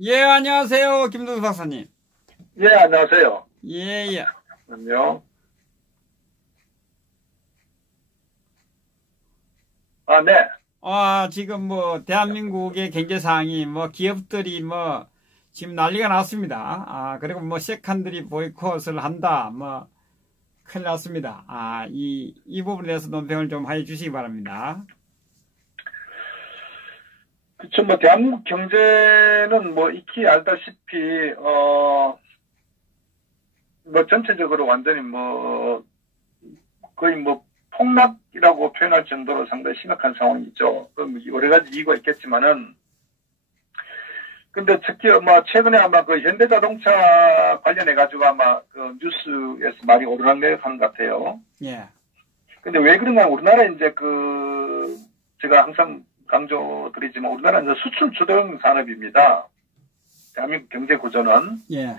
예, 안녕하세요. 김동수 박사님. 예, 안녕하세요. 예, 예. 안녕. 아, 네. 지금 대한민국의 경제 상황이 기업들이 지금 난리가 났습니다. 그리고 세컨들이 보이콧을 한다. 큰일 났습니다. 이 부분에 대해서 논평을 좀 해 주시기 바랍니다. 그쵸, 대한민국 경제는 익히 알다시피, 전체적으로 완전히 거의 폭락이라고 표현할 정도로 상당히 심각한 상황이죠. 여러 가지 이유가 있겠지만은, 근데 특히 최근에 아마 그 현대자동차 관련해가지고 아마 그 뉴스에서 많이 오르락내락한 것 같아요. 예. 근데 왜 그런가, 우리나라 이제 제가 항상 강조드리지만 우리나라는 수출 주도형 산업입니다. 대한민국 경제 구조는. 예.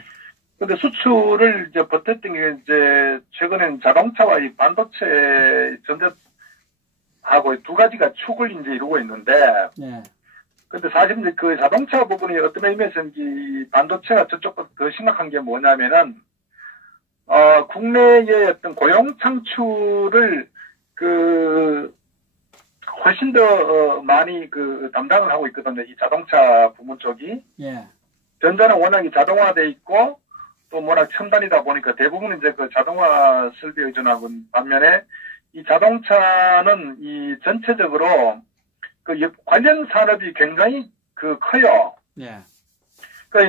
근데 수출을 이제 버텼던 게 이제 최근에는 자동차와 이 반도체 전자하고 두 가지가 축을 이제 이루고 있는데. 예. 근데 사실 이제 그 자동차 부분이 어떤 의미에서인지 반도체가 저쪽보다 더 심각한 게 뭐냐면은, 국내의 어떤 고용 창출을 훨씬 더 많이 담당을 하고 있거든요. 이 자동차 부문 쪽이. 예. 전자는 워낙 자동화돼 있고 또 워낙 첨단이다 보니까 대부분 이제 그 자동화 설비에 의존하고 반면에 이 자동차는 이 전체적으로 관련 산업이 굉장히 커요. 예.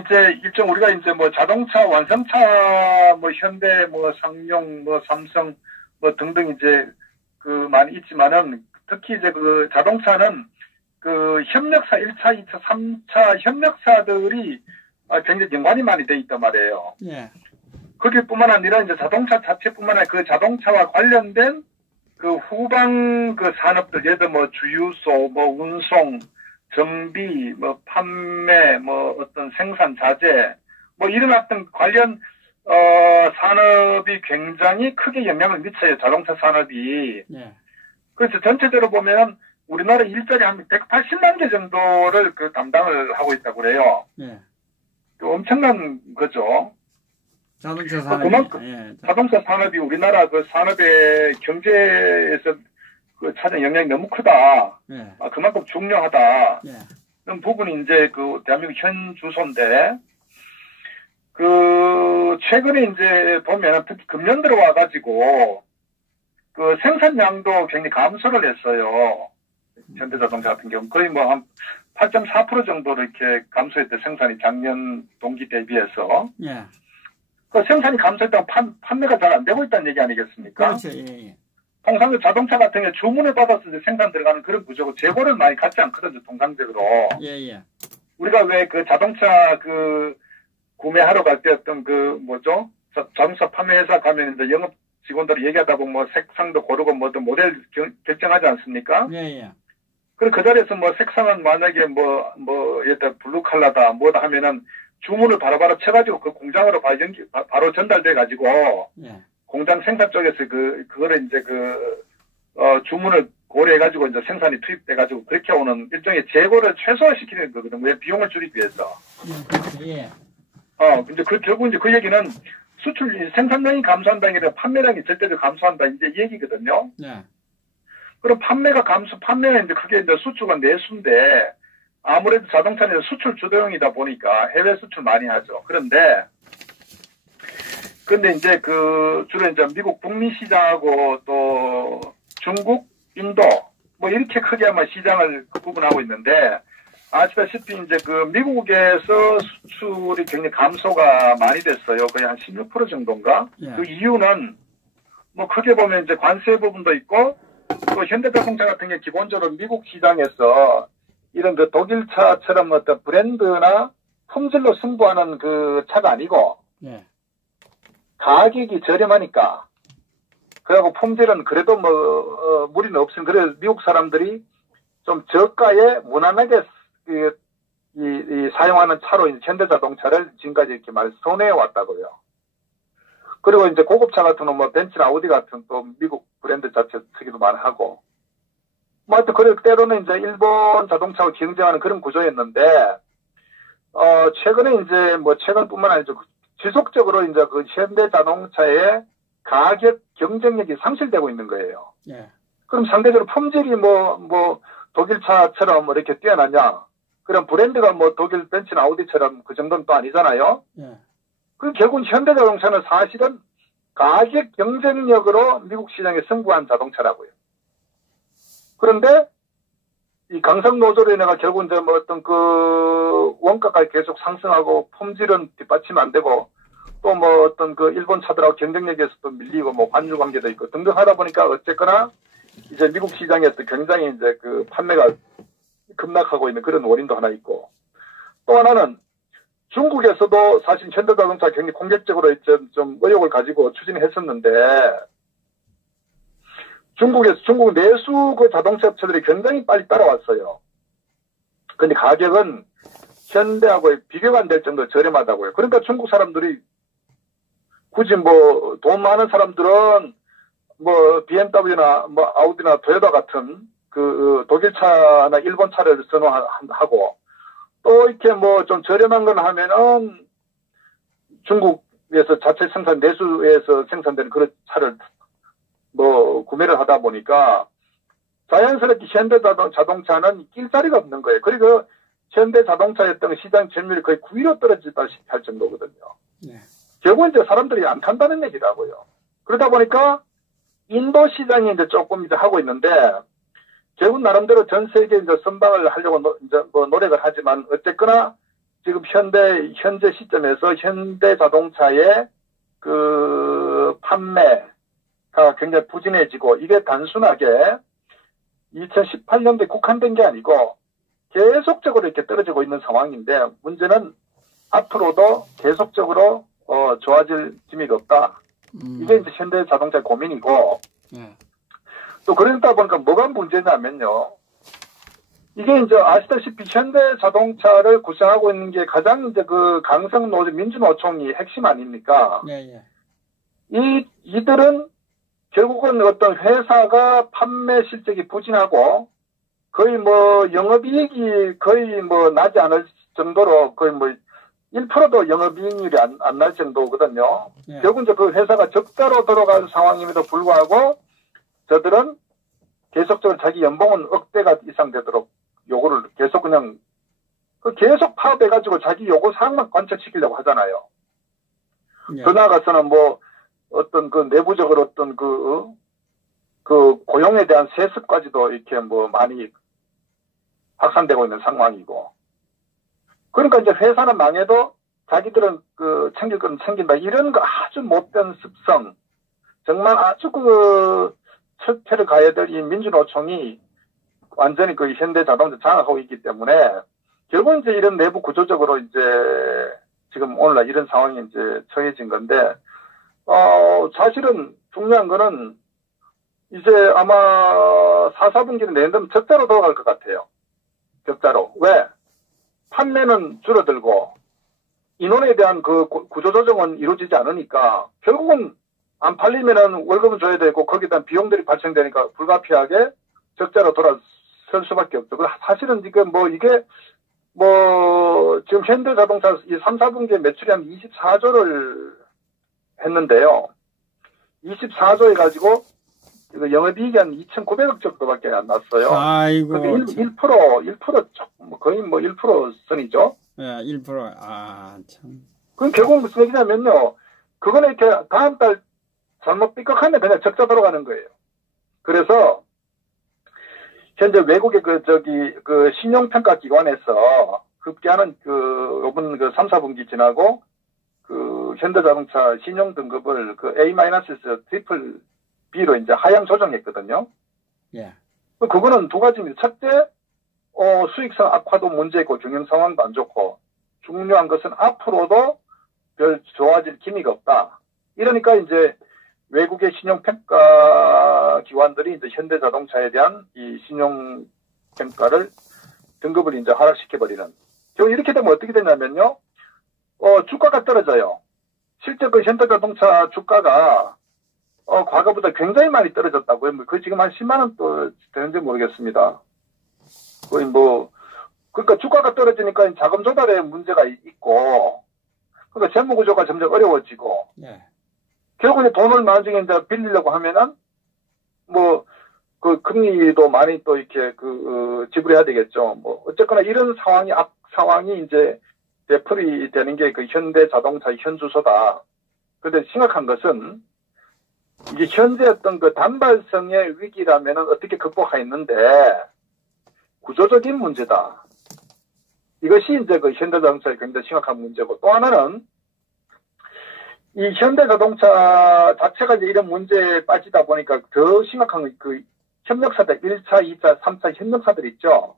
이제 우리가 이제 자동차 완성차 현대 상용 삼성 등등 이제 많이 있지만은 특히 이제 자동차는 협력사 1차, 2차, 3차 협력사들이 굉장히 연관이 많이 돼 있단 말이에요. 예. 거기뿐만 아니라 이제 자동차 자체뿐만 아니라 그 자동차와 관련된 후방 산업들, 예를 들어 주유소, 운송, 정비, 판매, 어떤 생산 자재, 이런 어떤 관련 산업이 굉장히 크게 영향을 미쳐요. 자동차 산업이. 예. 그래서 전체적으로 보면 우리나라 일자리 한 180만 개 정도를 담당을 하고 있다고 그래요. 예. 엄청난 거죠. 자동차 산업이. 그만큼 예. 자동차 산업이 우리나라 산업의 경제에서 차지하는 영향이 너무 크다. 예. 그만큼 중요하다. 예. 그런 부분이 이제 대한민국 현 주소인데, 최근에 이제 보면 특히 금년 들어와가지고 생산량도 굉장히 감소를 했어요. 현대자동차 같은 경우 거의 한 8.4% 정도로 이렇게 감소했대, 생산이 작년 동기 대비해서. 예. 생산이 감소했다고 판매가 잘 안 되고 있다는 얘기 아니겠습니까? 그렇죠. 예. 통상 자동차 같은 경우 주문을 받아서 이제 생산 들어가는 그런 구조고 재고를 많이 갖지 않거든요, 통상적으로. 예. 우리가 왜 자동차 구매하러 갈 때 어떤 자동차 판매회사 가면 이제 영업 직원들이 얘기하다 보면 색상도 고르고 모델 결정하지 않습니까? 예. 그리고 그 자리에서 색상은 만약에 예를 들어 블루 컬러다 뭐다 하면은 주문을 바로바로 쳐가지고 공장으로 바로 전달돼가지고 예. 공장 생산 쪽에서 그거를 이제 주문을 고려해가지고 이제 생산이 투입돼가지고 그렇게 오는 일종의 재고를 최소화시키는 거거든. 왜 비용을 줄이기 위해서. 예. 근데 결국 이제 그 얘기는 수출 생산량이 감소한다는 게 아니라 판매량이 절대적으로 감소한다 이제 얘기거든요. 예. 그럼 판매는 이제 그게 이제 수출과 내수인데 아무래도 자동차는 수출 주도형이다 보니까 해외 수출 많이 하죠. 근데 이제 주로 이제 미국 북미 시장하고 또 중국, 인도 이렇게 크게 아마 시장을 구분하고 있는데 아시다시피 이제 미국에서 수출이 굉장히 감소가 많이 됐어요. 거의 한 16% 정도인가? 예. 그 이유는 크게 보면 이제 관세 부분도 있고 또 현대자동차 같은 게 기본적으로 미국 시장에서 이런 독일차처럼 어떤 브랜드나 품질로 승부하는 차가 아니고 예. 가격이 저렴하니까 그리고 품질은 그래도 무리는 없으면 그래서 미국 사람들이 좀 저가에 무난하게 사용하는 차로 이제 현대자동차를 지금까지 이렇게 선호해 왔다고요. 그리고 이제 고급차 같은 건 벤츠나 아우디 같은 또 미국 브랜드 자체 쓰기도 많이 하고 하여튼 때로는 이제 일본 자동차와 경쟁하는 그런 구조였는데 최근에 이제 뭐 최근뿐만 아니죠. 지속적으로 이제 그 현대 자동차의 가격 경쟁력이 상실되고 있는 거예요. 예. 그럼 상대적으로 품질이 뭐 독일차처럼 이렇게 뛰어나냐? 그럼 브랜드가 뭐 독일 벤츠나 아우디처럼 그 정도는 또 아니잖아요. 예. 그 결국 현대 자동차는 사실은 가격 경쟁력으로 미국 시장에 승부한 자동차라고요. 그런데 이 강성 노조로 인해가 결국 이제 뭐 어떤 그 원가가 계속 상승하고 품질은 뒷받침 안 되고 또 뭐 어떤 그 일본 차들하고 경쟁력에서도 밀리고 뭐 환율 관계도 있고 등등 하다 보니까 어쨌거나 이제 미국 시장에 또 굉장히 이제 그 판매가 급락하고 있는 그런 원인도 하나 있고 또 하나는 중국에서도 사실 현대자동차 굉장히 공격적으로 좀 의욕을 가지고 추진했었는데 중국 내수 그 자동차 업체들이 굉장히 빨리 따라왔어요. 근데 가격은 현대하고 비교가 안 될 정도로 저렴하다고요. 그러니까 중국 사람들이 굳이 뭐 돈 많은 사람들은 뭐 BMW나 뭐 아우디나 토요타 같은 그 독일차나 일본 차를 선호하고 또 이렇게 뭐 좀 저렴한 걸 하면은 중국에서 자체 생산 내수에서 생산되는 그런 차를 뭐 구매를 하다 보니까 자연스럽게 현대 자동차는 낄 자리가 없는 거예요. 그리고 현대 자동차였던 시장 점유율이 거의 9위로 떨어지다시피 할 정도거든요. 네. 결국은 이제 사람들이 안 탄다는 얘기라고요. 그러다 보니까 인도 시장이 이제 조금 이제 하고 있는데 결국 나름대로 전 세계 이제 선방을 하려고 이제 뭐 노력을 하지만 어쨌거나 지금 현재 시점에서 현대 자동차의 그 판매가 굉장히 부진해지고 이게 단순하게 2018년도에 국한된 게 아니고 계속적으로 이렇게 떨어지고 있는 상황인데 문제는 앞으로도 계속적으로 좋아질 기미가 없다. 이게 이제 현대 자동차의 고민이고 또 그러다 보니까 뭐가 문제냐면요. 이게 이제 아시다시피 현대 자동차를 구성하고 있는 게 가장 이제 그 강성 노조 민주노총이 핵심 아닙니까? 예. 이들은 결국은 어떤 회사가 판매 실적이 부진하고 거의 뭐 영업이익이 거의 뭐 나지 않을 정도로 거의 뭐 1%도 영업이익률이 안 날 정도거든요. 예. 결국 이제 그 회사가 적자로 돌아가는 상황임에도 불구하고 저들은 계속적으로 자기 연봉은 억대가 이상 되도록 요구를 계속 그냥 계속 파업해가지고 자기 요구 사항만 관철시키려고 하잖아요. 예. 더 나아가서는 뭐 어떤 그 내부적으로 어떤 그 고용에 대한 세습까지도 이렇게 뭐 많이 확산되고 있는 상황이고. 그러니까 이제 회사는 망해도 자기들은 그 챙길 건 챙긴다. 이런 거 아주 못된 습성. 정말 아주 철퇴를 가야 될 이 민주노총이 완전히 그 현대 자동차 장악하고 있기 때문에 결국 이제 이런 내부 구조적으로 이제 지금 오늘날 이런 상황이 이제 처해진 건데, 사실은 중요한 거는 이제 아마 4, 4분기는 내년 적자로 돌아갈 것 같아요. 적자로. 왜? 판매는 줄어들고 인원에 대한 그 구조조정은 이루어지지 않으니까 결국은 안 팔리면은 월급은 줘야 되고 거기에 대한 비용들이 발생되니까 불가피하게 적자로 돌아설 수밖에 없죠. 사실은 지금 이게 지금 현대자동차 이 3, 4분기에 매출이 한 24조를 했는데요. 24조 해가지고 영업이익이 한 2,900억 정도밖에 안 났어요. 아이고. 1% 거의 1% 선이죠. 예, 1%. 아, 참. 그럼 결국 무슨 얘기냐면요. 그거는 이렇게 다음 달 잘못 삐걱하면 그냥 적자 들어가는 거예요. 그래서 현재 외국의 신용평가기관에서 급기야는 요번 3, 4분기 지나고 현대자동차 신용등급을 A-에서 트리플 B로 이제 하향 조정했거든요. 예. 그거는 두 가지입니다. 첫째, 수익성 악화도 문제 있고 경영 상황도 안 좋고 중요한 것은 앞으로도 별 좋아질 기미가 없다. 이러니까 이제 외국의 신용평가 기관들이 이제 현대자동차에 대한 이 신용평가를 등급을 이제 하락시켜버리는. 결국 이렇게 되면 어떻게 되냐면요. 주가가 떨어져요. 실제 현대자동차 주가가 과거보다 굉장히 많이 떨어졌다고요. 지금 한 10만 원 또 되는지 모르겠습니다. 거의 그러니까 주가가 떨어지니까 자금 조달에 문제가 있고, 그러니까 재무 구조가 점점 어려워지고, 예. 결국에 돈을 나중에 이제 빌리려고 하면은, 뭐, 그 금리도 많이 또 이렇게 지불해야 되겠죠. 뭐, 어쨌거나 이런 상황이 이제 되풀이 되는 게 그 현대 자동차의 현주소다. 근데 심각한 것은, 이게 현재 어떤 그 단발성의 위기라면은 어떻게 극복하였는데, 구조적인 문제다. 이것이 이제 그 현대자동차의 굉장히 심각한 문제고, 또 하나는 이 현대자동차 자체가 이제 이런 문제에 빠지다 보니까 더 심각한 그 협력사들, 1차, 2차, 3차 협력사들 있죠.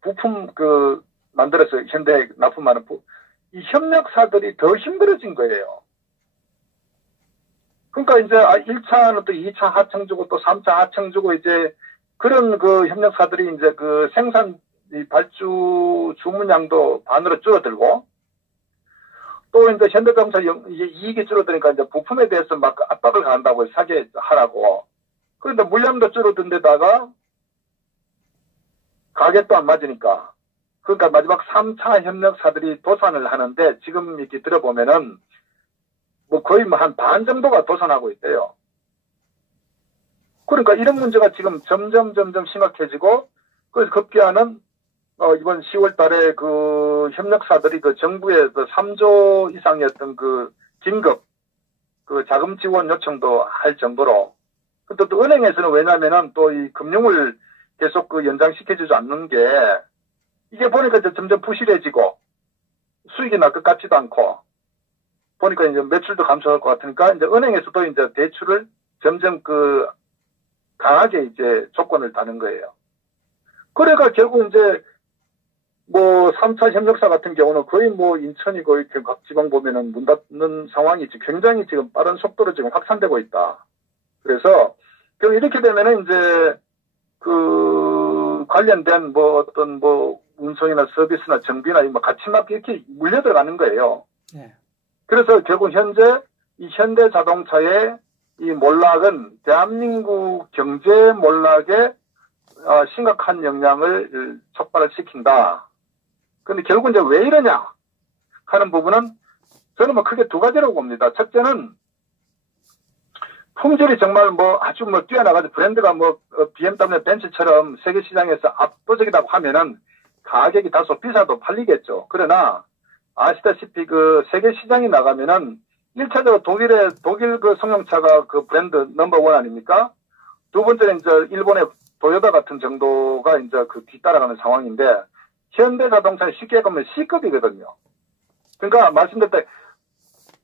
부품 만들어서 현대 납품하는 이 협력사들이 더 힘들어진 거예요. 그러니까 이제 1차는 또 2차 하청 주고 또 3차 하청 주고 이제 그런 그 협력사들이 이제 그 생산 발주 주문량도 반으로 줄어들고, 또 이제 현대자동차 이제 이익이 줄어드니까 이제 부품에 대해서 막 압박을 가한다고 사게 하라고. 그런데 물량도 줄어든 데다가 가격도 안 맞으니까. 그러니까 마지막 3차 협력사들이 도산을 하는데, 지금 이렇게 들어보면은 뭐 거의 뭐 한 반 정도가 도산하고 있대요. 그러니까 이런 문제가 지금 점점 심각해지고, 그래서 급기야는 이번 10월 달에 그 협력사들이 그 정부에 그 3조 이상의 어떤 그 긴급 그 자금 지원 요청도 할 정도로, 또 은행에서는 왜냐면은 또 이 금융을 계속 그 연장시켜주지 않는 게, 이게 보니까 이제 점점 부실해지고 수익이 날 것 같지도 않고, 보니까 이제 매출도 감소할 것 같으니까 이제 은행에서도 이제 대출을 점점 강하게 이제 조건을 다는 거예요. 그러니까 결국 이제 뭐 3차 협력사 같은 경우는 거의 뭐 인천이고 이렇게 각 지방 보면은 문 닫는 상황이 굉장히 지금 빠른 속도로 지금 확산되고 있다. 그래서 그럼 이렇게 되면은 이제 그 관련된 뭐 어떤 뭐 운송이나 서비스나 정비나 뭐 같이 막 이렇게 물려 들어가는 거예요. 네. 그래서 결국 현재 이 현대 자동차의 이 몰락은 대한민국 경제 몰락에 심각한 영향을 촉발을 시킨다. 근데 결국 이제 왜 이러냐 하는 부분은 저는 뭐 크게 두 가지라고 봅니다. 첫째는 품질이 정말 뭐 아주 뭐 뛰어나가지고 브랜드가 뭐 BMW, 벤츠처럼 세계 시장에서 압도적이라고 하면은 가격이 다소 비싸도 팔리겠죠. 그러나 아시다시피 그 세계 시장에 나가면은 1차적으로 독일 그 승용차가 그 브랜드 넘버원 아닙니까? 두 번째는 이제 일본의 도요타 같은 정도가 이제 뒤따라가는 상황인데, 현대자동차는 쉽게 보면 C급이거든요. 그러니까 말씀드릴 때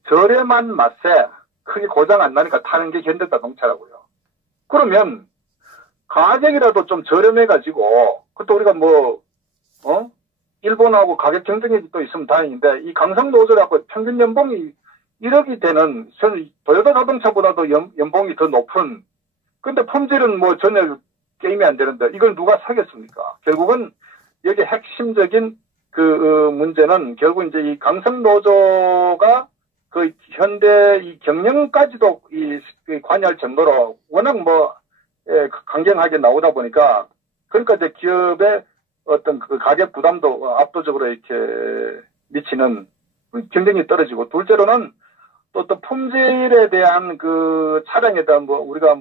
저렴한 맛에 크게 고장 안 나니까 타는 게 현대자동차라고요. 그러면 가격이라도 좀 저렴해가지고, 그것도 우리가 일본하고 가격 경쟁력이 또 있으면 다행인데, 이 강성노조라고 평균 연봉이 1억이 되는, 도요타 자동차보다도 연봉이 더 높은, 근데 품질은 뭐 전혀 게임이 안 되는데, 이걸 누가 사겠습니까? 결국은 여기 핵심적인 문제는 결국 이제 이 강성노조가 현대 이 경영까지도 관여할 정도로 워낙 강경하게 나오다 보니까, 그러니까 이제 기업의 어떤 가격 부담도 압도적으로 이렇게 미치는 경쟁이 떨어지고, 둘째로는 또 품질에 대한 차량에 대한 우리가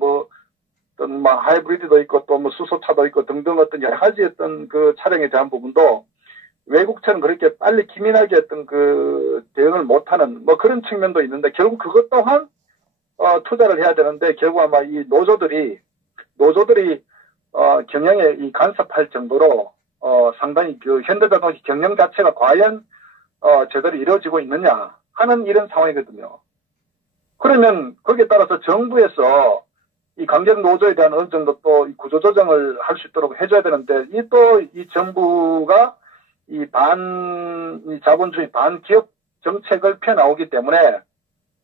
어떤 하이브리드도 있고 또 수소차도 있고 등등 어떤 여러 가지 어떤 차량에 대한 부분도 외국처럼 그렇게 빨리 기민하게 어떤 대응을 못하는 그런 측면도 있는데, 결국 그것 또한 투자를 해야 되는데, 결국 아마 이 노조들이 경영에 간섭할 정도로 상당히 현대자동차 경영 자체가 과연 제대로 이루어지고 있느냐 하는 이런 상황이거든요. 그러면 거기에 따라서 정부에서 이 강경 노조에 대한 어느 정도 또 구조 조정을 할 수 있도록 해줘야 되는데, 이 정부가 이 자본주의 반기업 정책을 펴나오기 때문에,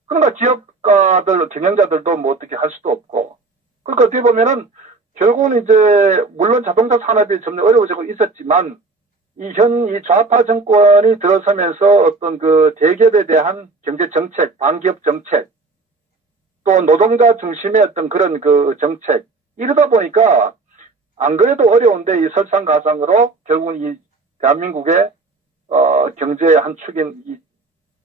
그러니까 기업가들, 경영자들도 어떻게 할 수도 없고, 그러니까 어떻게 보면은 결국은 이제 물론 자동차 산업이 점점 어려워지고 있었지만, 이 좌파 정권이 들어서면서 어떤 대기업에 대한 경제 정책, 반기업 정책, 또 노동자 중심의 어떤 그런 정책, 이러다 보니까 안 그래도 어려운데 이 설상가상으로 결국은 이 대한민국의 경제의 한 축인 이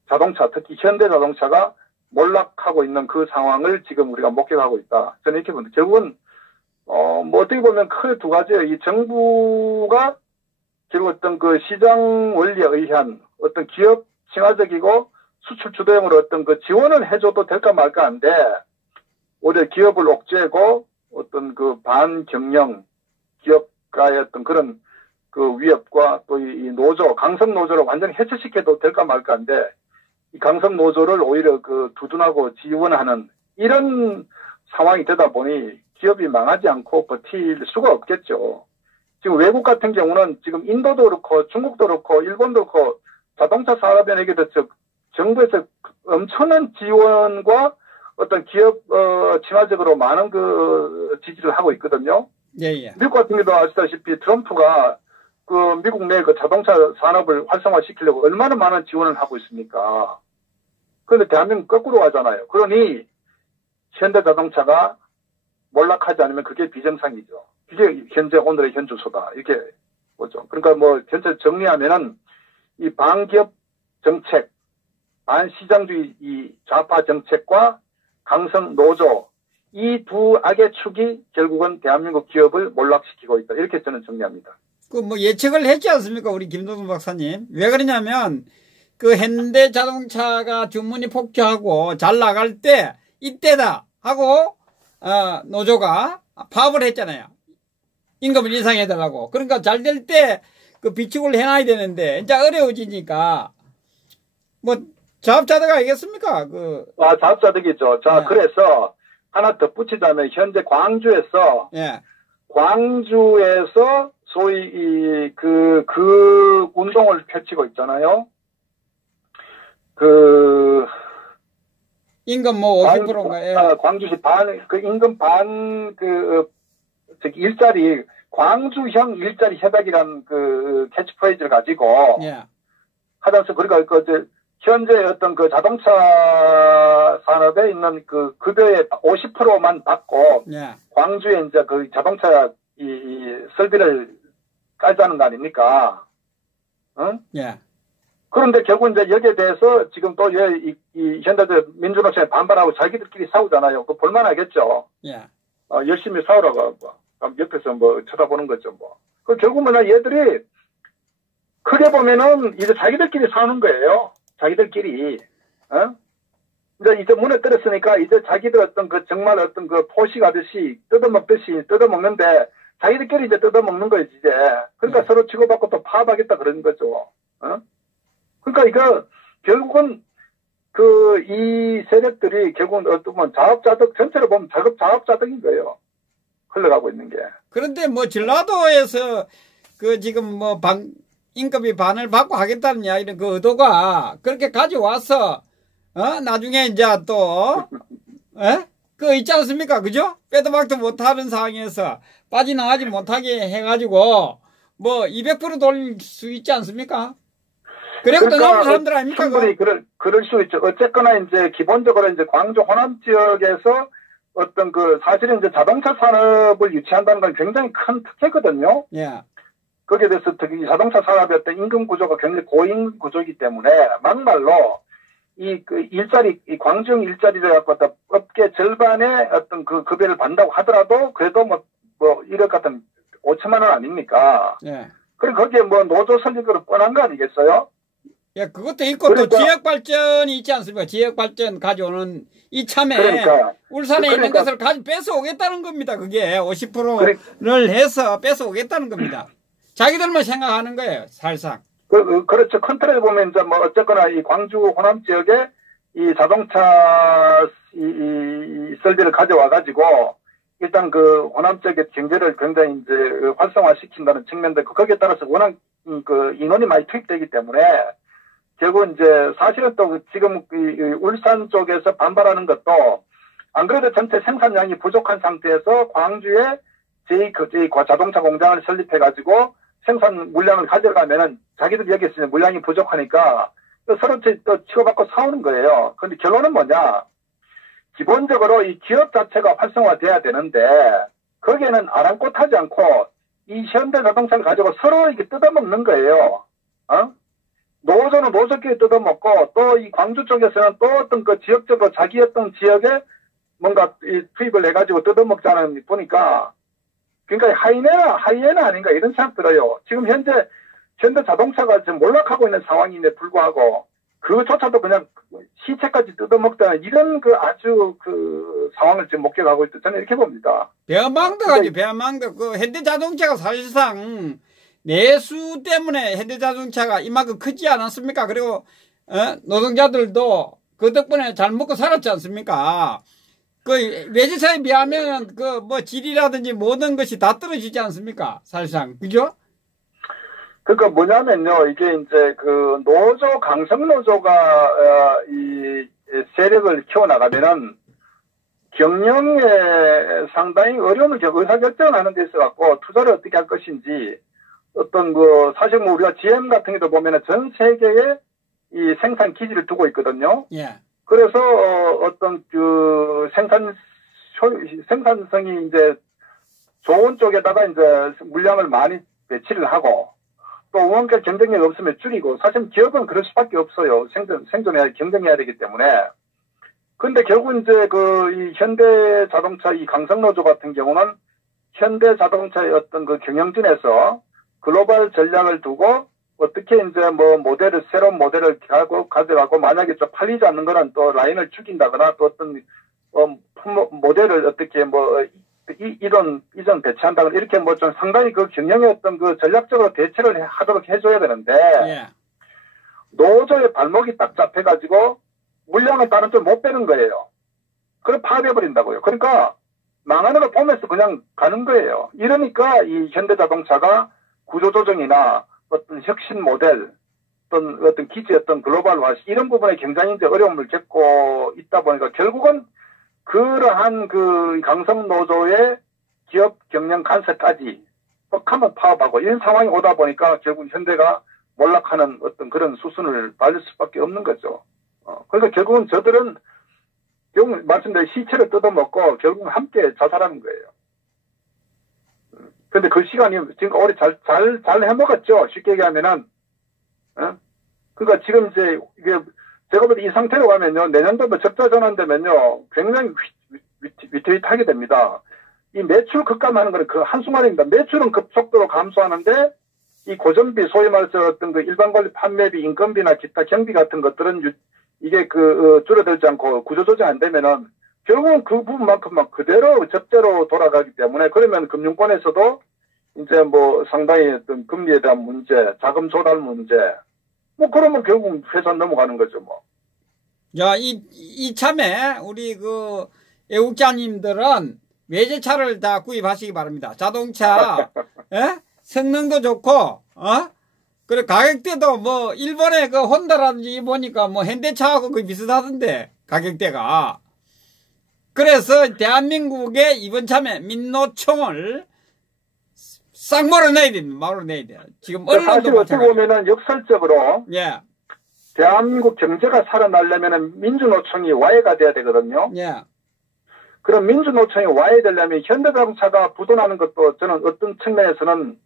자동차, 특히 현대 자동차가 몰락하고 있는 그 상황을 지금 우리가 목격하고 있다. 저는 이렇게 봅니다. 결국은 뭐 어떻게 보면 크게 두 가지예요. 이 정부가 결국 어떤 그 시장 원리에 의한 어떤 기업 친화적이고 수출 주도형으로 어떤 그 지원을 해줘도 될까 말까 한데 오히려 기업을 옥죄고 어떤 그 반경영 기업가의 어떤 그런 그 위협과 또 이 노조, 강성 노조를 완전히 해체시켜도 될까 말까 한데 이 강성 노조를 오히려 그 두둔하고 지원하는 이런 상황이 되다 보니 기업이 망하지 않고 버틸 수가 없겠죠. 지금 외국 같은 경우는 지금 인도도 그렇고 중국도 그렇고 일본도 그렇고 자동차 산업에 대해서 정부에서 엄청난 지원과 어떤 기업 친화적으로 많은 그 지지를 하고 있거든요. 예. 미국 같은 경우도 아시다시피 트럼프가 그 미국 내 그 자동차 산업을 활성화시키려고 얼마나 많은 지원을 하고 있습니까? 그런데 대한민국 거꾸로 가잖아요. 그러니 현대자동차가 몰락하지 않으면 그게 비정상이죠. 그게 현재 오늘의 현주소다. 이렇게 보죠. 그러니까 뭐 전체 정리하면은 이 반기업 정책, 반시장주의 이 좌파 정책과 강성 노조 이 두 악의 축이 결국은 대한민국 기업을 몰락시키고 있다. 이렇게 저는 정리합니다. 그 뭐 예측을 했지 않습니까? 우리 김동준 박사님. 왜 그러냐면 그 현대자동차가 주문이 폭주하고 잘 나갈 때 이때다 하고 노조가 파업을 했잖아요. 임금을 인상해달라고. 그러니까 잘 될 때 그 비축을 해놔야 되는데 이제 어려워지니까 뭐 자업자득 아니겠습니까? 자업자득이죠. 자, 네. 그래서 하나 덧붙이자면 현재 광주에서 예. 소위 그 운동을 펼치고 있잖아요. 그 임금 뭐 50%인가? 예. 광주시 임금 일자리 광주형 일자리 협약이라는 그 캐치프레이즈를 가지고 예. 하면서 그러니까 현재 어떤 그 자동차 산업에 있는 그 급여의 50%만 받고 예. 광주에 이제 그 자동차 이 설비를 깔자는 거 아닙니까? 응? 예. 그런데 결국 이제 여기에 대해서 지금 또 이 현대들 민주노총에 반발하고 자기들끼리 싸우잖아요. 그 볼만하겠죠. 예. 열심히 싸우라고 하고 옆에서 뭐 쳐다보는 거죠 뭐. 그 결국 뭐냐 얘들이 크게 보면은 이제 자기들끼리 싸우는 거예요. 자기들끼리. 이제 문에 들었으니까 이제 자기들 어떤 그 정말 어떤 그 포식하듯이 뜯어먹는데 자기들끼리 이제 뜯어먹는 거지 이제. 그러니까 서로 치고받고 또 파업하겠다 그러는 거죠. 그러니까 이거 결국은 이 세력들이 결국은 어떤 자업자득 전체로 보면 자업자득인 거예요. 흘러가고 있는 게. 그런데 뭐 전라도에서 그 지금 뭐 임금이 반을 받고 하겠다는 이야기는 그 의도가 그렇게 가져와서 나중에 이제 또 그 있지 않습니까? 그죠? 빼도 박도 못하는 상황에서 빠져나가지 못하게 해가지고 뭐 200% 돌릴 수 있지 않습니까? 그래도 그러니까 나온 사람들 아닙니까? 충분히 그럴 수 있죠. 어쨌거나 이제 기본적으로 이제 광주 호남 지역에서 어떤 사실은 이제 자동차 산업을 유치한다는 건 굉장히 큰 특혜거든요. 예. 거기에 대해서 특히 자동차 산업의 어떤 임금 구조가 굉장히 고임 구조이기 때문에 막말로 이 광주형 일자리를 갖고 업계 절반의 어떤 그 급여를 받는다고 하더라도 그래도 뭐 1억 같은 5천만 원 아닙니까? 예. 그리고 거기에 뭐 노조 설립으로 뻔한 거 아니겠어요? 예, 그것도 있고 그러니까, 또 지역 발전이 있지 않습니까? 지역 발전 가져오는 이참에 울산에 있는 것을 뺏어 오겠다는 겁니다. 그게 50%를 해서 뺏어 오겠다는 겁니다. 자기들만 생각하는 거예요, 사실상. 그렇죠. 컨트롤 보면 이제 뭐 어쨌거나 이 광주 호남 지역에 이 자동차 이 설비를 가져와 가지고 일단 그 호남 지역의 경제를 굉장히 이제 활성화시킨다는 측면도 거기에 따라서 워낙 그 인원이 많이 투입되기 때문에 결국 이제 사실은 또 지금 울산 쪽에서 반발하는 것도 안 그래도 전체 생산량이 부족한 상태에서 광주에 자동차 공장을 설립해 가지고 생산 물량을 가져가면은 자기들 여기서 물량이 부족하니까 서로 또 치고받고 싸우는 거예요. 그런데 결론은 뭐냐? 기본적으로 이 기업 자체가 활성화돼야 되는데 거기에는 아랑곳하지 않고 이 현대자동차를 가지고 서로 이렇게 뜯어먹는 거예요. 노조는 노조끼리 뜯어먹고 또 이 광주 쪽에서는 또 어떤 그 지역적으로 자기 어떤 지역에 뭔가 투입을 해가지고 뜯어먹자는 보니까 그러니까 하이에나 아닌가 이런 생각 들어요. 지금 현대자동차가 지금 몰락하고 있는 상황인데 불구하고 그조차도 그냥 시체까지 뜯어먹다는 이런 그 아주 그 상황을 지금 목격하고 있다. 저는 이렇게 봅니다. 배만덕하지, 배만덕. 그 현대자동차가 사실상 내수 때문에 현대자동차가 이만큼 크지 않았습니까? 그리고 노동자들도 그 덕분에 잘 먹고 살았지 않습니까? 그 외제차에 비하면 그 뭐 질이라든지 모든 것이 다 떨어지지 않습니까? 사실상 그죠? 그러니까 뭐냐면요, 이게 이제 그 노조 강성 노조가 이 세력을 키워나가면은 경영에 상당히 어려움을 의사결정을 하는 데 있어 갖고 투자를 어떻게 할 것인지 어떤 그 사실 뭐 우리가 GM 같은 게도 보면은 전 세계에 이 생산 기지를 두고 있거든요. 예. 그래서 어떤 그 생산성이 이제 좋은 쪽에다가 이제 물량을 많이 배치를 하고 또 원가 경쟁력이 없으면 줄이고 사실 기업은 그럴 수밖에 없어요. 경쟁해야 되기 때문에. 근데 결국 이제 이 현대자동차 이 강성노조 같은 경우는 현대자동차의 어떤 그 경영진에서 글로벌 전략을 두고 어떻게 이제 뭐 새로운 모델을 가져가고 만약에 좀 팔리지 않는 거는 또 라인을 죽인다거나 또 어떤 모델을 어떻게 이전 배치한다거나 이렇게 뭐 좀 상당히 그 경영의 어떤 그 전략적으로 대처를 하도록 해줘야 되는데 예. 노조의 발목이 딱 잡혀가지고 물량을 다른 쪽 못 빼는 거예요. 그럼 파괴해버린다고요. 그러니까 망하는 걸 보면서 그냥 가는 거예요. 이러니까 이 현대자동차가 구조조정이나 어떤 혁신 모델, 어떤 기지 어떤 글로벌화 이런 부분에 굉장히 이제 어려움을 겪고 있다 보니까 결국은 그러한 그 강성 노조의 기업 경영 간섭까지 한번 파업하고 이런 상황이 오다 보니까 결국 현대가 몰락하는 어떤 그런 수순을 밟을 수밖에 없는 거죠. 그러니까 결국은 저들은 결국 말씀대로 시체를 뜯어먹고 결국은 함께 자살하는 거예요. 근데 그 시간이 지금 오래 잘 해먹었죠. 쉽게 얘기하면은. 그러니까 지금 이제 이게 제가 볼 때 이 상태로 가면요. 내년도 뭐 적자 전환되면요. 굉장히 위태위태하게 됩니다. 이 매출 급감하는 거는 그 한순간입니다. 매출은 급속도로 감소하는데 이 고정비 소위 말해서 어떤 그 일반 관리 판매비, 인건비나 기타 경비 같은 것들은 이게 줄어들지 않고 구조조정 안 되면은 결국은 그 부분만큼만 그대로 적재로 돌아가기 때문에 그러면 금융권에서도 이제 뭐 상당히 어떤 금리에 대한 문제, 자금 조달 문제, 뭐 그러면 결국 회사 넘어가는 거죠 뭐. 야, 이참에 우리 그 애국자님들은 외제차를 다 구입하시기 바랍니다. 자동차, 예? 성능도 좋고, 그리고 가격대도 뭐 일본의 그 혼다라든지 보니까 뭐 현대차하고 거의 비슷하던데 가격대가. 그래서 대한민국의 이번 참에 민노총을 싹 몰아내야 됩니다. 몰아내야 돼요. 지금 언론도 사실 어떻게 보면은 역설적으로 예. 대한민국 경제가 살아나려면은 민주노총이 와해가 돼야 되거든요. 예. 그럼 민주노총이 와해되려면 현대자동차가 부도나는 것도 저는 어떤 측면에서는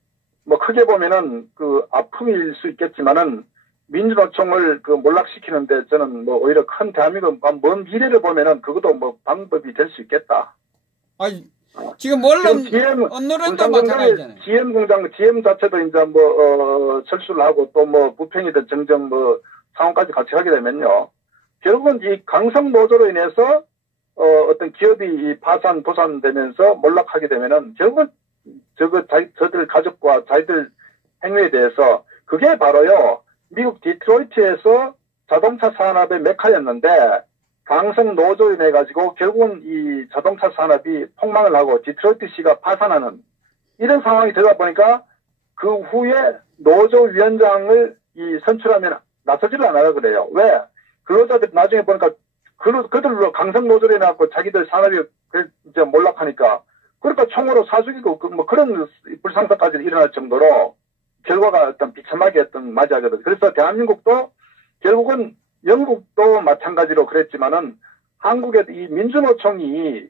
뭐 크게 보면은 그 아픔일 수 있겠지만은 민주노총을 그 몰락시키는데 저는 뭐 오히려 큰 대한민국 먼 미래를 보면은 그것도 뭐 방법이 될 수 있겠다. 아니 지금 언론도 마찬가지잖아요. GM 자체도 이제 뭐 철수를 하고 또 뭐 부평이든 정정 뭐 상황까지 같이 하게 되면요. 결국은 이 강성 노조로 인해서 어떤 기업이 파산 도산되면서 몰락하게 되면은 결국은 저들 가족과 자기들 행위에 대해서 그게 바로요. 미국 디트로이트에서 자동차 산업의 메카였는데 강성 노조로 인해 가지고 결국은 이 자동차 산업이 폭망을 하고 디트로이트시가 파산하는 이런 상황이 되다 보니까 그 후에 노조 위원장을 선출하면 나서지를 않아요 그래요. 왜? 근로자들 나중에 보니까 그들로 강성 노조로 인해 갖고 자기들 산업이 이제 몰락하니까 그러니까 총으로 사죽이고 뭐 그런 불상사까지 일어날 정도로 결과가 어떤 비참하게 맞이하거든요. 그래서 대한민국도 결국은 영국도 마찬가지로 그랬지만은 한국의 이 민주노총이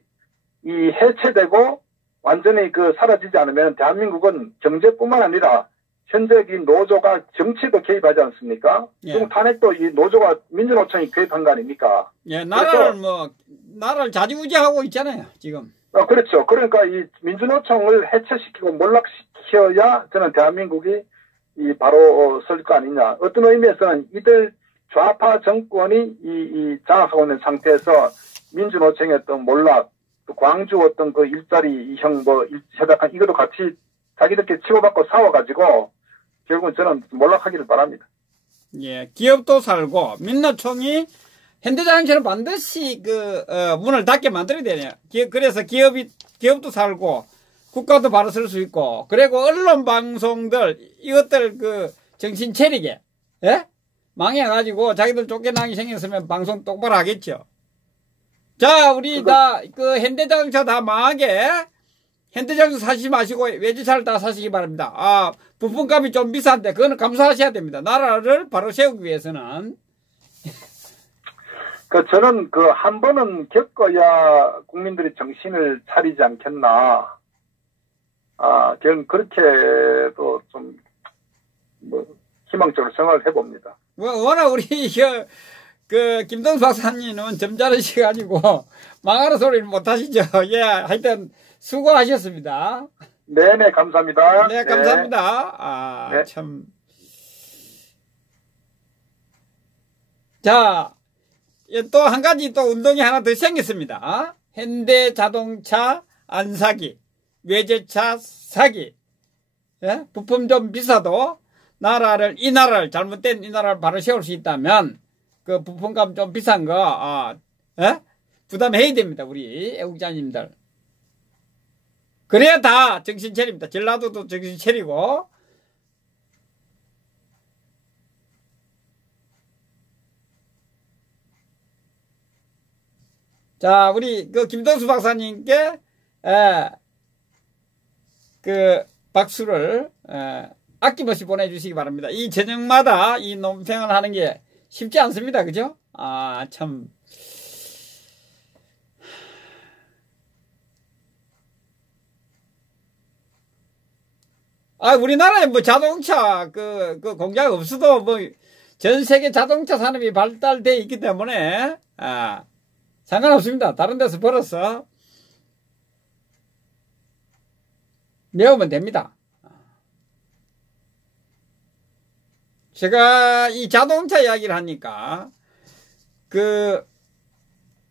이 해체되고 완전히 그 사라지지 않으면 대한민국은 경제뿐만 아니라 현재 이 노조가 정치도 개입하지 않습니까? 예. 지금 탄핵도 이 노조가 민주노총이 개입한 거 아닙니까? 예, 나라를 좌지우지하고 있잖아요, 지금. 그렇죠. 그러니까 이 민주노총을 해체시키고 몰락시켜야 저는 대한민국이 이 바로 설 거 아니냐. 어떤 의미에서는 이들 좌파 정권이 이 장악하고 있는 상태에서 민주노총의 어떤 몰락, 또 광주 어떤 그 일자리형 협약한 이것도 같이 자기들끼리 치고받고 싸워가지고 결국은 저는 몰락하기를 바랍니다. 예, 기업도 살고 민노총이 현대자동차를 반드시 문을 닫게 만들어야 되네요. 그래서 기업도 살고 국가도 바로 설 수 있고, 그리고 언론 방송들 이것들 정신 차리게, 예? 망해가지고 자기들 쫓겨나기 생겼으면 방송 똑바로 하겠죠. 자, 우리 현대자동차 다 망하게 현대자동차 사시지 마시고 외제차를 다 사시기 바랍니다. 부품값이 좀 비싼데 그거는 감수하셔야 됩니다. 나라를 바로 세우기 위해서는. 저는 한 번은 겪어야 국민들이 정신을 차리지 않겠나. 저는 그렇게도 좀 희망적으로 생각을 해봅니다. 워낙 우리 김동수 박사님은 점잖으셔가지고 망하는 소리를 못하시죠. 예, 하여튼 수고하셨습니다. 네네, 감사합니다. 네, 감사합니다. 네. 참. 자, 또 한 가지 또 운동이 하나 더 생겼습니다. 현대자동차 안 사기, 외제차 사기, 예? 부품 좀 비싸도 잘못된 이 나라를 바로 세울 수 있다면 그 부품값 좀 비싼 거 예? 부담해야 됩니다. 우리 애국자님들. 그래야 다 정신 차립니다. 전라도도 정신 차리고. 자, 우리 김동수 박사님께 박수를 아낌없이 보내주시기 바랍니다. 이 저녁마다 이 논평을 하는 게 쉽지 않습니다. 그죠? 참. 우리나라에 자동차 공장 없어도 전 세계 자동차 산업이 발달되어 있기 때문에 상관없습니다. 다른 데서 벌어서 내오면 됩니다. 제가 이 자동차 이야기를 하니까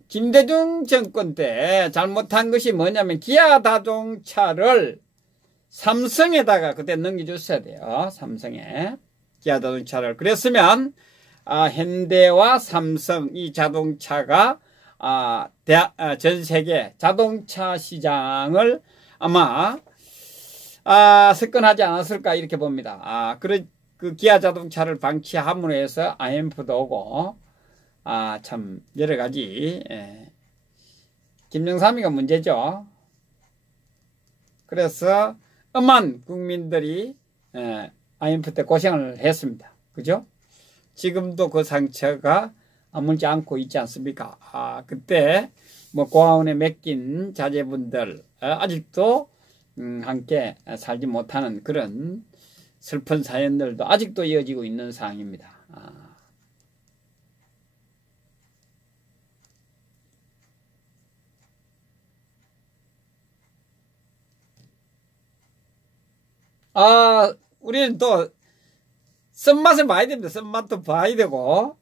김대중 정권 때 잘못한 것이 뭐냐면 기아 자동차를 삼성에다가 그때 넘겨줬어야 돼요. 삼성에 기아 자동차를. 그랬으면 현대와 삼성 이 자동차가 전 세계 자동차 시장을 아마 석권하지 않았을까 이렇게 봅니다. 기아 자동차를 방치함으로 해서 IMF도 오고 참 여러 가지 김영삼이가 문제죠. 그래서 엄한 국민들이 IMF 때 고생을 했습니다. 그죠? 지금도 그 상처가 아물지 않고 있지 않습니까? 그때 고아원에 맡긴 자제분들 아직도 함께 살지 못하는 그런 슬픈 사연들도 아직도 이어지고 있는 상황입니다. 우리는 또 쓴맛을 봐야 됩니다. 쓴맛도 봐야 되고.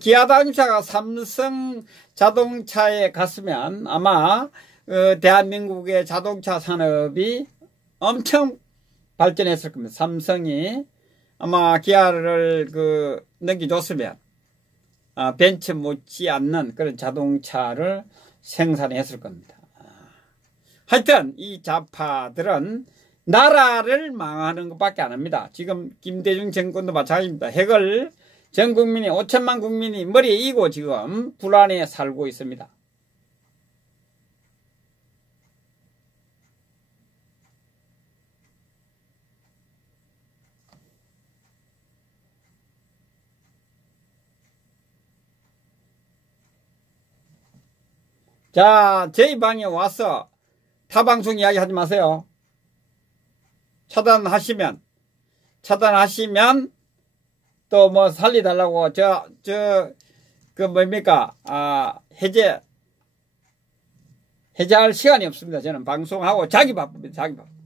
기아 자동차가 삼성 자동차에 갔으면 아마 대한민국의 자동차 산업이 엄청 발전했을 겁니다. 삼성이 아마 기아를 넘겨줬으면 벤츠 못지 않는 그런 자동차를 생산했을 겁니다. 하여튼 이 좌파들은 나라를 망하는 것밖에 안 합니다. 지금 김대중 정권도 마찬가지입니다. 핵을 전 국민이 5천만 국민이 머리에 이고 지금 불안에 살고 있습니다. 자, 저희 방에 와서 타방송 이야기 하지 마세요. 차단하시면 또 뭐 살리달라고 그 뭡니까? 해제할 시간이 없습니다. 저는 방송하고 자기 바쁩니다. 자기 바쁩니다.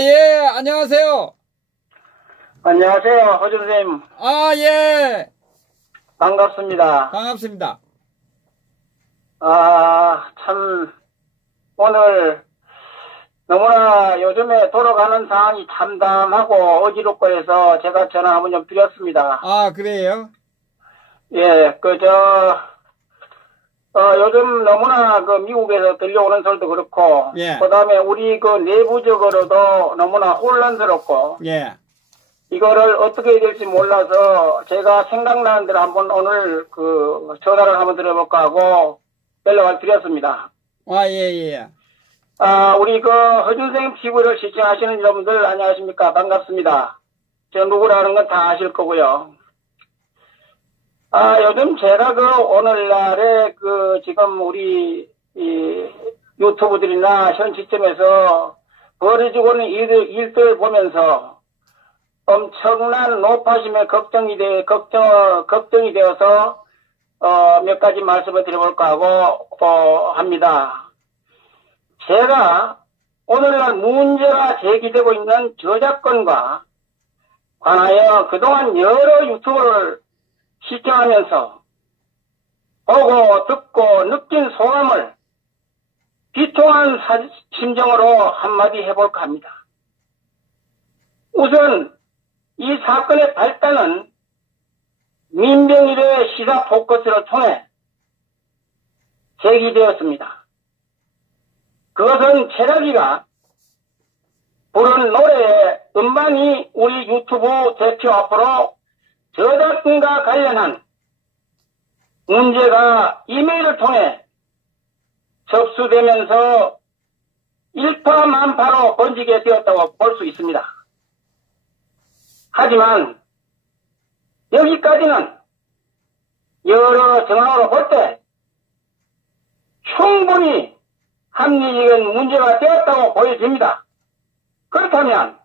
예, 안녕하세요. 안녕하세요, 허준 선생님. 예. 반갑습니다. 반갑습니다. 참, 오늘 너무나 요즘에 돌아가는 상황이 참담하고 어지럽고 해서 제가 전화 한번 좀 드렸습니다. 그래요? 예, 요즘 너무나 미국에서 들려오는 소리도 그렇고, 예. 그 다음에 우리 내부적으로도 너무나 혼란스럽고, 예. 이거를 어떻게 해야 될지 몰라서 제가 생각나는 대로 한번 오늘 전화를 한번 드려볼까 하고 연락을 드렸습니다. 예. 우리 허준 선생님 TV를 시청하시는 여러분들 안녕하십니까? 반갑습니다. 저 누구라는 건 다 아실 거고요. 요즘 제가 오늘날에 지금 우리 유튜브들이나 현 시점에서 벌어지고 있는 일들 보면서 엄청난 높아심에 걱정이 되어서 몇 가지 말씀을 드려볼까 하고 합니다. 제가 오늘날 문제가 제기되고 있는 저작권과 관하여 그동안 여러 유튜브를 시청하면서 보고 듣고 느낀 소감을 비통한 심정으로 한마디 해볼까 합니다. 우선 이 사건의 발단은 민병일의 시사 포커스를 통해 제기되었습니다. 그것은 최락이가 부른 노래의 음반이 우리 유튜브 대표 앞으로 저작권과 관련한 문제가 이메일을 통해 접수되면서 일파만파로 번지게 되었다고 볼 수 있습니다. 하지만 여기까지는 여러 정황으로 볼 때 충분히 합리적인 문제가 되었다고 보여집니다. 그렇다면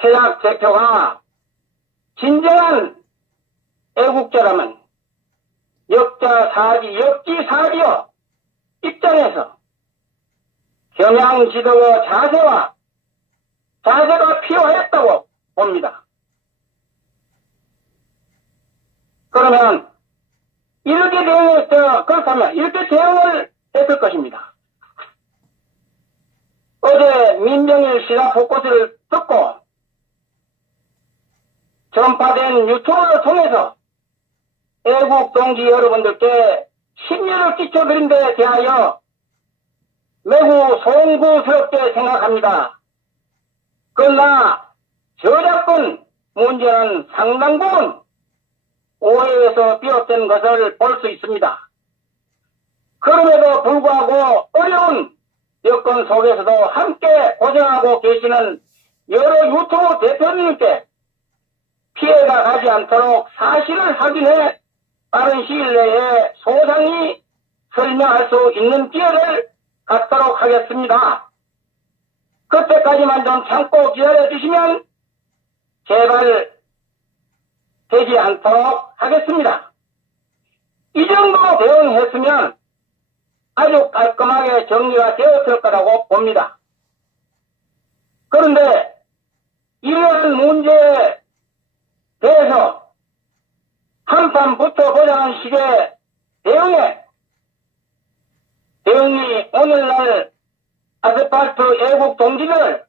최락 대표가 진정한 애국자라면 역지사지여 입장에서 경향 지도의 자세가 필요했다고 봅니다. 그러면 그렇다면 이렇게 대응을 했을 것입니다. 어제 민병일 시사 포커스를 듣고 전파된 유튜브를 통해서 애국 동지 여러분들께 심려를 끼쳐드린 데 대하여 매우 송구스럽게 생각합니다. 그러나 저작권 문제는 상당 부분 오해에서 비롯된 것을 볼 수 있습니다. 그럼에도 불구하고 어려운 여건 속에서도 함께 고생하고 계시는 여러 유튜브 대표님께 피해가 가지 않도록 사실을 확인해 빠른 시일 내에 소상히 설명할 수 있는 기회를 갖도록 하겠습니다. 그때까지만 좀 참고 기다려주시면 제발 되지 않도록 하겠습니다. 이 정도 대응했으면 아주 깔끔하게 정리가 되었을 거라고 봅니다. 그런데 이러한 문제에 대해서 한판 붙어보자는 식의 대응이 오늘날 아스팔트 애국 동지들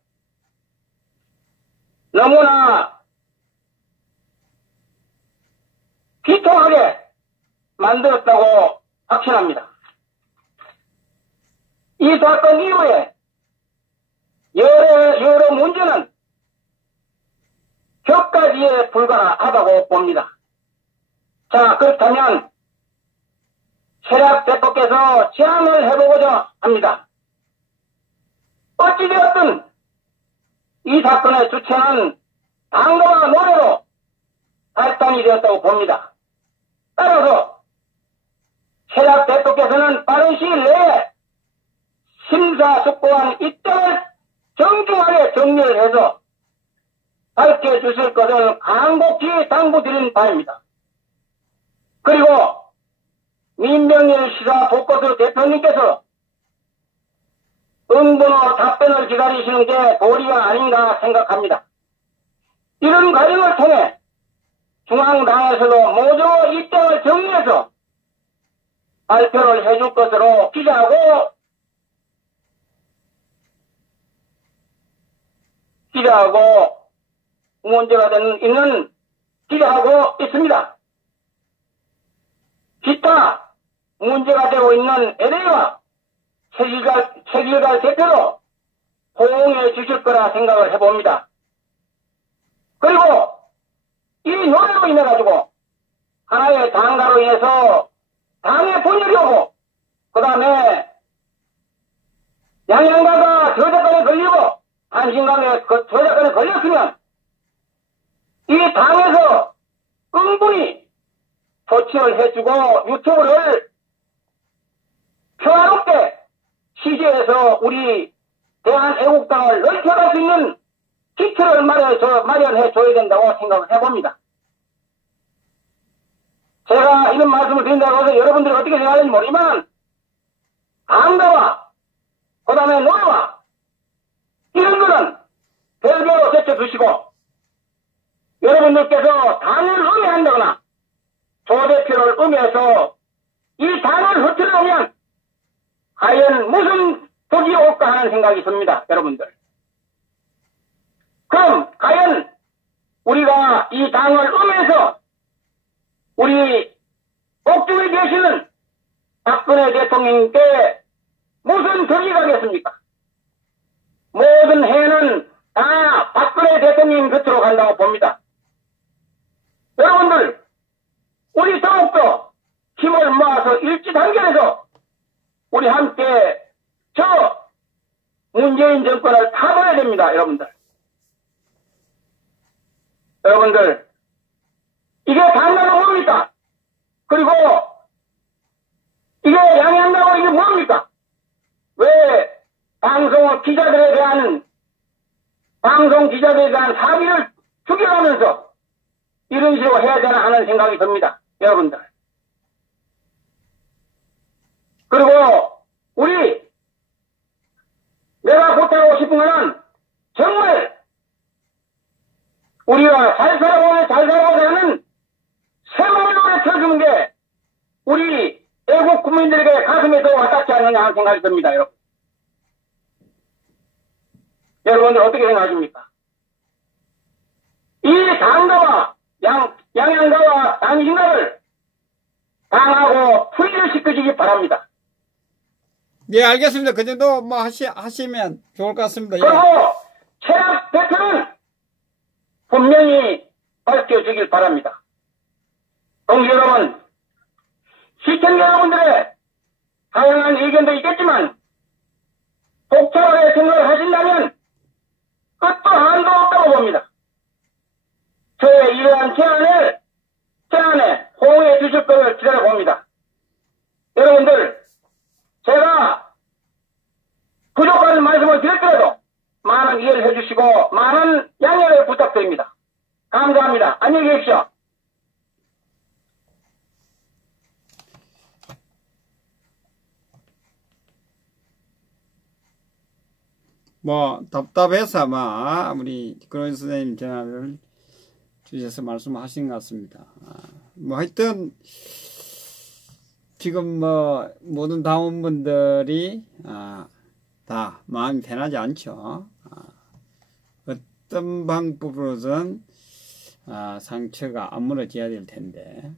너무나 비통하게 만들었다고 확신합니다. 이 사건 이후에 여러 문제는 격가지에 불과하다고 봅니다. 자, 그렇다면 최락 대표께서 제안을 해보고자 합니다. 어찌되었든 이 사건의 주체는 당과 노래로 발단이 되었다고 봅니다. 따라서 최락 대표께서는 빠른 시일 내에 심사숙고한 입장을 정중하게 정리를 해서 밝혀주실 것을 간곡히 당부드린 바입니다. 그리고 민병일 시사 복거스 대표님께서 응분호 답변을 기다리시는 게 도리가 아닌가 생각합니다. 이런 과정을 통해 중앙당에서도 모두 입장을 정리해서 발표를 해줄 것으로 기대하고 문제가 있는 기대하고 있습니다. 기타 문제가 되고 있는 LA와 최길갈 대표로 호응해 주실 거라 생각을 해봅니다. 그리고 이 노래로 인해 가지고 하나의 당가로 인해서 당의 분열이 오고 그 다음에 양양가가 저작권에 걸리고 한신강에 저작권에 걸렸으면 이 당에서 응분히 조치를 해주고 유튜브를 평화롭게 취재해서 우리 대한애국당을 넓혀갈 수 있는 기초를 마련해 줘야 된다고 생각을 해봅니다. 제가 이런 말씀을 드린다고 해서 여러분들이 어떻게 생각하는지 모르지만 당가와 그 다음에 노래와 이런 거는 별개로 제쳐두시고 여러분들께서 당을 음해한다거나 조 대표를 음해해서 이 당을 흐트러오면 과연 무슨 덕이 올까 하는 생각이 듭니다. 여러분들. 그럼 과연 우리가 이 당을 음해서 우리 옥중에 계시는 박근혜 대통령께 무슨 덕이 가겠습니까? 모든 해는 다 박근혜 대통령 곁으로 간다고 봅니다. 여러분들, 우리 더욱더 힘을 모아서 일치단결해서 우리 함께 저 문재인 정권을 타봐야 됩니다. 여러분들, 이게 당가가 뭡니까? 그리고 이게 양양가가 이게 뭡니까? 왜 방송 기자들에 대한 사기를 죽여가면서 이런 식으로 해야 되나 하는 생각이 듭니다. 여러분들. 그리고 내가 부탁하고 싶은 거는 정말 우리가 잘 살아가는 세월을 노래 쳐주는 게 우리 애국 국민들에게 가슴에 더 와닿지 않느냐 하는 생각이 듭니다. 여러분들 어떻게 생각하십니까? 이 당가와 양양가와 당신가를 당하고 풀이를 시켜주기 바랍니다. 네, 알겠습니다. 그 정도 뭐 하시면 좋을 것 같습니다. 예. 그리고 최락 대표는 분명히 밝혀주길 바랍니다. 동지 여러분, 시청자 여러분들의 다양한 의견도 있겠지만 복잡하게 생각을 하신다면 끝도 한도 없다고 봅니다. 저의 이러한 제안에 호응해 주실 것을 기다려봅니다. 여러분들, 제가 부족한 말씀을 드렸더라도 많은 이해를 해주시고 많은 양해를 부탁드립니다. 감사합니다. 안녕히 계십시오. 뭐 답답해서 아마 우리 그런 선생님 전화를 주셔서 말씀하신 것 같습니다. 뭐 하여튼 지금 뭐 모든 당원분들이 다 마음이 편하지 않죠. 어떤 방법으로든 상처가 안 무너져야 될 텐데.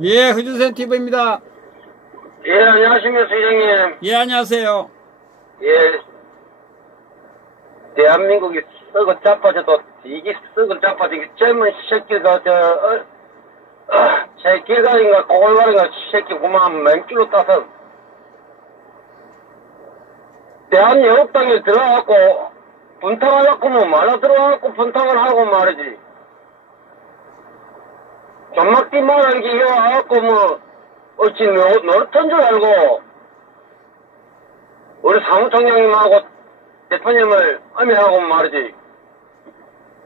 예, 허준선 TV입니다. 예, 안녕하십니까, 수장님. 예, 안녕하세요. 예, 대한민국이 썩어 자빠져도, 이게 썩어 자빠진 게 젊은 새끼가, 제 길가인가, 고골가인가, 새끼 그만 맹줄로 따서, 대한여국당에 들어가고, 분탕하려고 뭐 말라 들어와갖고 분탕을 하고 말이지. 전막띠 말한 게 와갖고 뭐, 어찌 노릇한 줄 알고, 우리 사무총장님하고 대통령을 âm하고 말이지.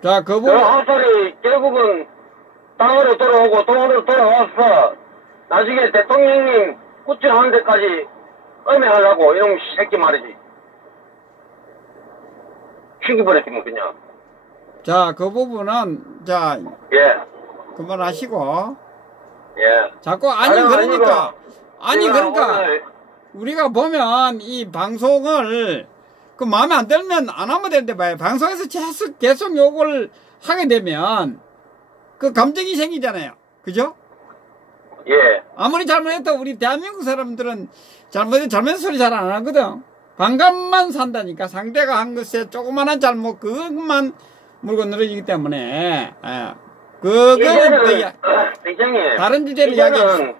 자, 그 화살이 결국은 땅으로 돌아오고 동으로 돌아왔어. 나중에 대통령님 구출하는 데까지 âm 하려고 이놈 새끼 말이지. 죽여버렸지 뭐 그냥. 자, 그 부분은 자, 예. 그만하시고. 예. 자꾸 그러니까 우리가 보면 이 방송을 그 마음에 안 들면 안 하면 되는데 봐요. 방송에서 계속 욕을 하게 되면 그 감정이 생기잖아요. 그죠? 예. 아무리 잘못해도 우리 대한민국 사람들은 잘못된 소리 잘 안 하거든. 반감만 산다니까. 상대가 한 것에 조그마한 잘못 그것만 물고 늘어지기 때문에 그거는 대장님 다른 주제를 이야기했어요.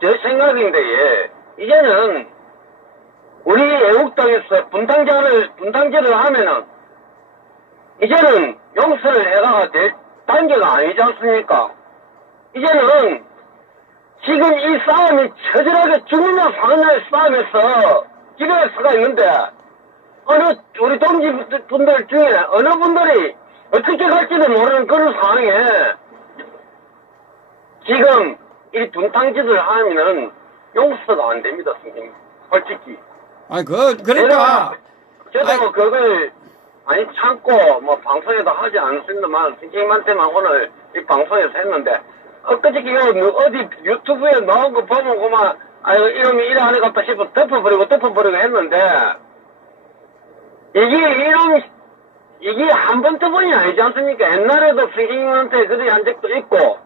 제 생각인데 이제는 우리 애국당에서 분탕제를 하면은 이제는 용서를 해가가 될 단계가 아니지 않습니까? 이제는 지금 이 싸움이 처절하게 죽느냐 사느냐의 싸움에서 지배할 수가 있는데 우리 동지분들 중에 어느 분들이 어떻게 갈지도 모르는 그런 상황에 지금 이 분탕짓을 하면은 용서가 안 됩니다, 선생님. 솔직히. 아니, 그러니까. 저도 그걸 참고 뭐 방송에도 하지 않았습니다만 선생님한테만 오늘 이 방송에서 했는데 엊그저께 어디 유튜브에 나온 거 보면 그만 이놈이 이래 하는 것 같다 싶어 덮어버리고 했는데 이게 한 번 두 번이 아니지 않습니까? 옛날에도 선생님한테 그래 한 적도 있고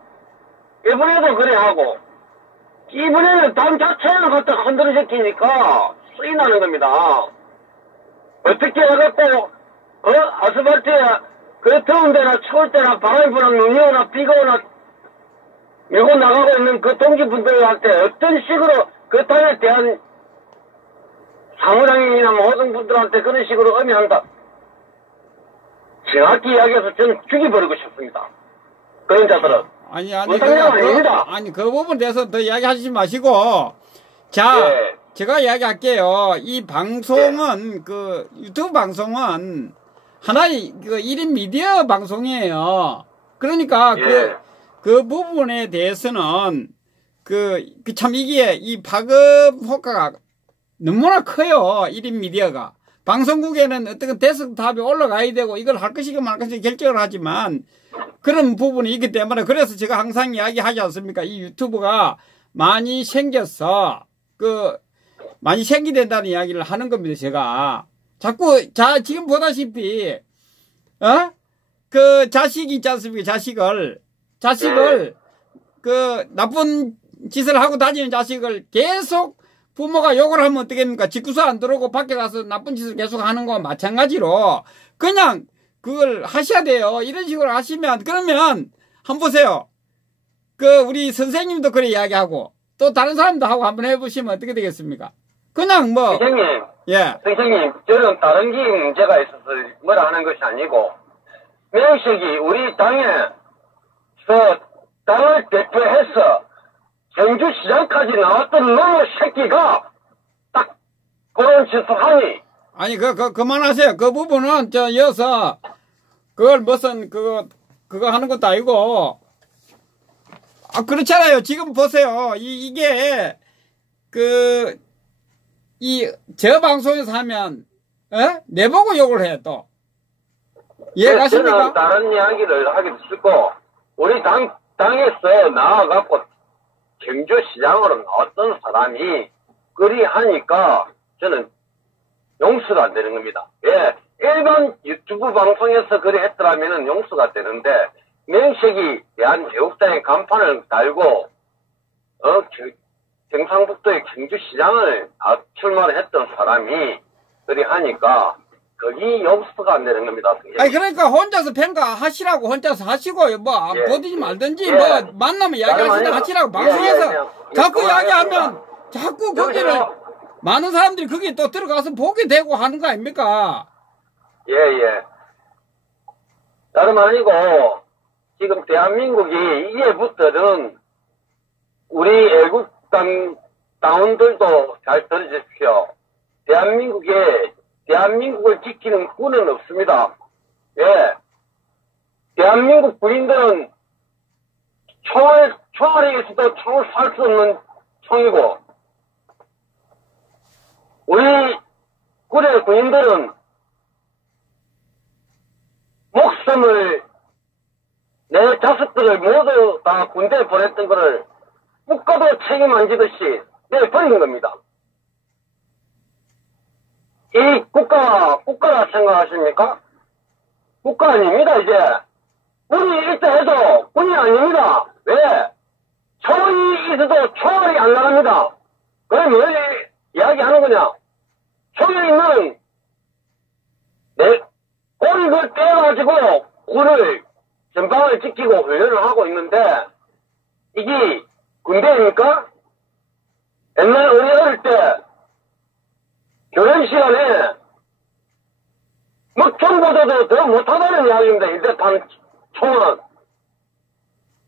이번에도 그래 하고 이번에는 당 자체를 갖다가 흔들어제키니까 쓰이 나는 겁니다. 어떻게 해갖고 아스팔트에 그 더운 데나 추울 때나 바람이 부나 눈이 오나 비가 오나 밀고 나가고 있는 그 동지분들한테 어떤 식으로 그 땅에 대한 사무장님이나 모든 분들한테 그런 식으로 음해한다. 정확히 이야기해서 저는 죽여버리고 싶습니다. 그런 자들은. 아니, 그 부분에 대해서 더 이야기하지 마시고. 자, 예. 제가 이야기할게요. 이 방송은, 그, 유튜브 방송은 하나의 그 1인 미디어 방송이에요. 그러니까 예. 그 부분에 대해서는 참 이 파급 효과가 너무나 커요. 1인 미디어가. 방송국에는 어떤 데스크탑이 올라가야 되고 이걸 할 것이고 말 것이고 결정을 하지만 그런 부분이 있기 때문에 그래서 제가 항상 이야기하지 않습니까? 이 유튜브가 많이 생겨서 많이 생기된다는 이야기를 하는 겁니다. 제가 자꾸 지금 보다시피 그 자식이 있지 않습니까? 자식을 그 나쁜 짓을 하고 다니는 자식을 계속 부모가 욕을 하면 어떻겠습니까? 집구석 안 들어오고 밖에 가서 나쁜 짓을 계속 하는 거와 마찬가지로 그냥 그걸 하셔야 돼요. 이런 식으로 하시면 그러면 한번 보세요. 우리 선생님도 그래 이야기하고 또 다른 사람도 하고 한번 해보시면 어떻게 되겠습니까? 그냥 뭐 선생님, 예. 선생님, 저는 다른 게 문제가 있어서 뭐라 하는 것이 아니고 명식이 우리 당에서 당을 대표해서 경주시장까지 나왔던 놈의 새끼가 딱 그런 짓을 하니. 아니 그만하세요. 그 부분은 이어서 그걸 무슨 그거 하는 것도 아니고 그렇잖아요. 지금 보세요. 이게 저 방송에서 하면 내보고 욕을 해 또. 이해가십니까? 저는 다른 이야기를 하기도 싫고 우리 당에서 나와갖고 경주시장으로 나왔던 사람이 그리 하니까 저는 용서가 안 되는 겁니다. 예, 일반 유튜브 방송에서 그리 했더라면 용서가 되는데 명색이 대한제국당의 간판을 달고 경상북도의 경주시장을 출마를 했던 사람이 그리 하니까 거기 용서가 안 되는 겁니다. 아니 그러니까 혼자서 평가하시라고 혼자서 하시고 뭐 예. 보든지 말든지 예. 뭐 만나면 이야기하시다 하시라고 방송에서 자꾸 이야기하면 자꾸 거기를 많은 사람들이 거기에 또 들어가서 보게 되고 하는 거 아닙니까? 예, 예. 다름 아니고, 지금 대한민국이 이제부터는 우리 애국당 당원들도 잘 들으십시오. 대한민국을 지키는 군은 없습니다. 예. 대한민국 군인들은 총알에 있어도 총을 살 수 없는 총이고, 우리 군의 군인들은 목숨을 내 자식들을 모두 다 군대에 보냈던 것을 국가도 책임 안 지듯이 내버리는 겁니다. 이 국가라 생각하십니까? 국가 아닙니다, 이제. 군이 있다 해도 군이 아닙니다. 왜? 총이 있어도 총알이 안 나갑니다. 그럼 왜 이야기하는 거냐? 총이 있는 꼬리를 떼가지고 군을 전방을 지키고 훈련을 하고 있는데 이게 군대입니까? 옛날 우리 어릴 때 교련 시간에 먹총보다도 더 못하다는 이야기입니다. 일대판 총은.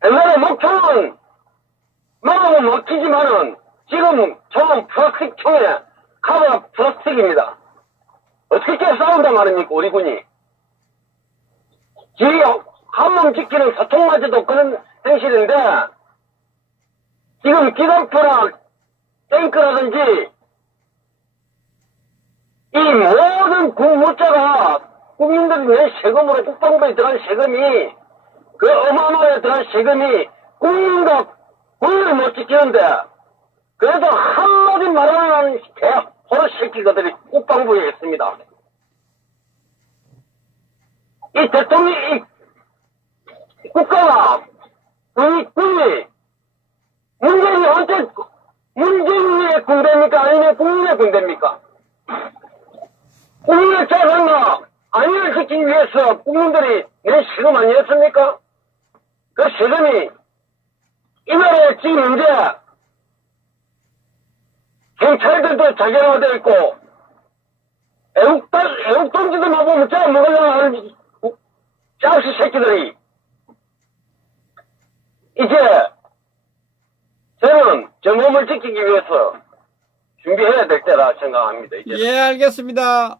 옛날에 먹총은 막으면 먹히지만은 지금 총은 플라스틱 총에 카바가 플라스틱입니다. 어떻게 싸운단 말입니까, 우리 군이? 지휘 한몸 지키는 소총마저도 그런 행실인데, 지금 기관표나 탱크라든지, 이 모든 군무자가 국민들이 낸 세금으로 국방부에 들어간 세금이, 그 어마어마하게 들어간 세금이 국민과 군을 못 지키는데, 그래도 한마디 말하는 호러 새끼들이 국방부에 있습니다. 이 대통령이, 이 국가가, 군이, 문재인이 언제, 문재인의 군대입니까? 아니면 국민의 군대입니까? 국민의 자산과 안위를 지키기 위해서 국민들이 낸 세금 아니었습니까? 그 세금이, 이 나라에 지금 이제, 경찰들도 자격화되어 있고, 애국동지들만 보면 짜 먹으려고 하는 짝시 새끼들이, 이제, 저는 저 몸을 지키기 위해서 준비해야 될 때라 생각합니다. 이제. 예, 알겠습니다.